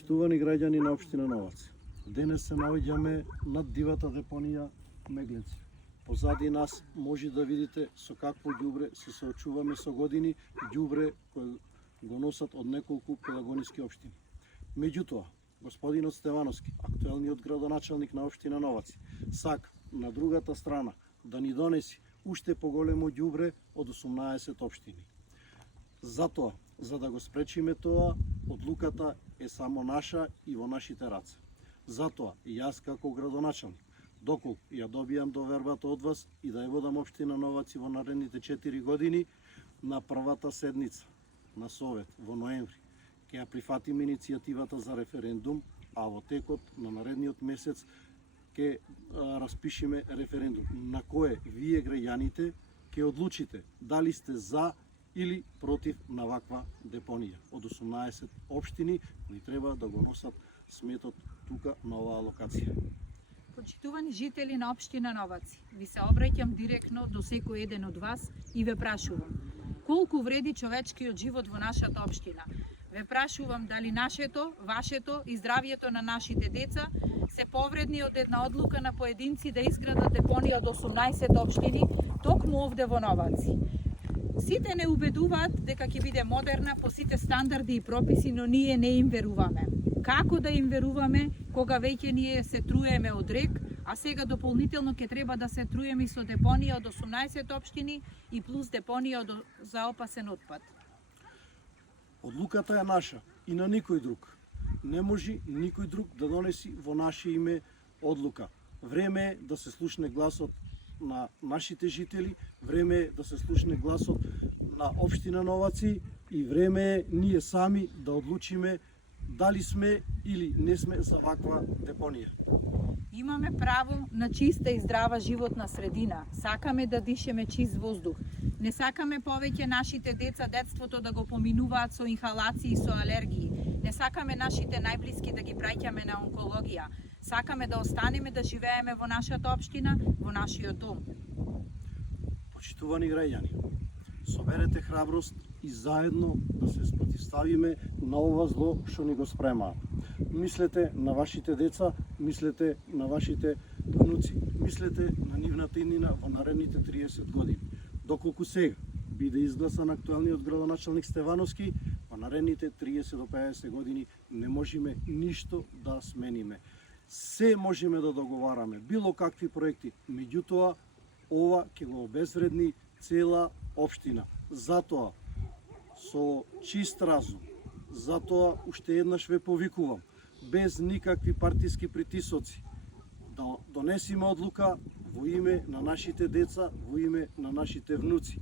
Почитувани граѓани на општина Новац, денес се наоѓаме над дивата депонија Меглинци. Позади нас може да видите со какво ѓубре се соочуваме со години, ѓубре кој го носат од неколку пелагониски општини. Меѓутоа, господинот Стевановски, актуелниот градоначалник на општина Новац, сака на другата страна да ни донеси уште поголемо ѓубре од 18 општини. Затоа, за да го спречиме тоа, одлуката е само наша и во нашите раце. Затоа, и јас како градоначалник, доколку ја добијам довербата од вас и да ја водам општина Новац во наредните 4 години, на првата седница на Совет во ноември ќе ја прифатим иницијативата за референдум, а во текот на наредниот месец ќе распишеме референдум на кое вие граѓаните ќе одлучите дали сте за или против на ваква депонија од 18 општини кои треба да го носат сметот тука на оваа локација. Почитувани жители на општина Новац, ви се обраќам директно до секој еден од вас и ве прашувам колку вреди човечкиот живот во нашата општина. Ве прашувам дали нашето, вашето и здравието на нашите деца се повредни од една одлука на поединци да изградат депонија од 18 општини токму овде во Новац. Сите не убедуваат дека ќе биде модерна по сите стандарди и прописи, но ние не им веруваме. Како да им веруваме кога веќе ние се труеме од рек, а сега дополнително ќе треба да се труеме со депонија од 18 општини и плюс депонија за опасен отпад. Одлуката е наша и на никој друг. Не може никој друг да донеси во наше име одлука. Време е да се слушне гласот на нашите жители, време е да се слушне гласот на општина Новаци и време е ние сами да одлучиме дали сме или не сме за ваква депонија. Имаме право на чиста и здрава животна средина. Сакаме да дишеме чист воздух. Не сакаме повеќе нашите деца детството да го поминуваат со инхалации и со алергии. Не сакаме нашите најблиски да ги праќаме на онкологија. Сакаме да останеме да живееме во нашата општина, во нашиот дом. Почитувани граѓани, соберете храброст и заедно да се спротивставиме на ова зло што ни го спремаат. Мислете на вашите деца, мислете на вашите внуци, мислете на нивната иднина во наредните 30 години. Доколку сега биде изгласан актуелниот градоначалник Стевановски, во наредните 30 до 50 години не можеме ништо да смениме. Се можеме да договараме, било какви проекти, меѓутоа ова ќе го обезвредни цела општина. Затоа, со чист разум, затоа уште еднаш ве повикувам, без никакви партиски притисоци, да донесиме одлука во име на нашите деца, во име на нашите внуци.